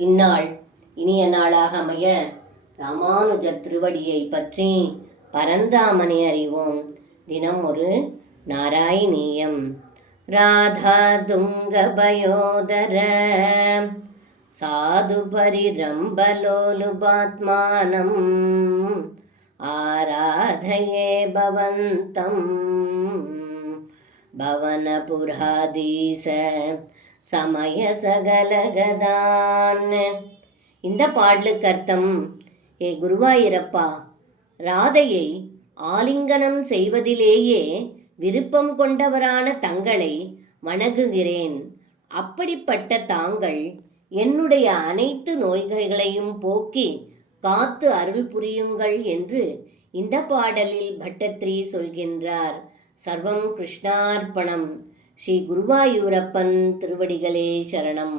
இந்நாள் இனிய நாளாக அமைய ராமானுஜர் திருவடியை பற்றி பரந்தாமனை அறிவோம். தினம் ஒரு நாராயணீயம். ராதா துங்க பயோதர சாது பரிரம்பலோலுபாத்மானம் ஆராதயே பவந்தம் பவனபுராதீச சமய சகலகதான். இந்த பாடலுக்கு அர்த்தம்: ஏ குருவாயிரப்பா, ராதையை ஆலிங்கனம் செய்வதிலேயே விருப்பம் கொண்டவரான தங்களை வணங்குகிறேன். அப்படிப்பட்ட தாங்கள் என்னுடைய அனைத்து நோய்களையும் போக்கி காத்து அருள் புரியுங்கள் என்று இந்த பாடலில் பட்டத்ரி சொல்கின்றார். சர்வம் கிருஷ்ணார்ப்பணம். ஸ்ரீ குருவாயூரப்பன் திருவடிகளே சரணம்.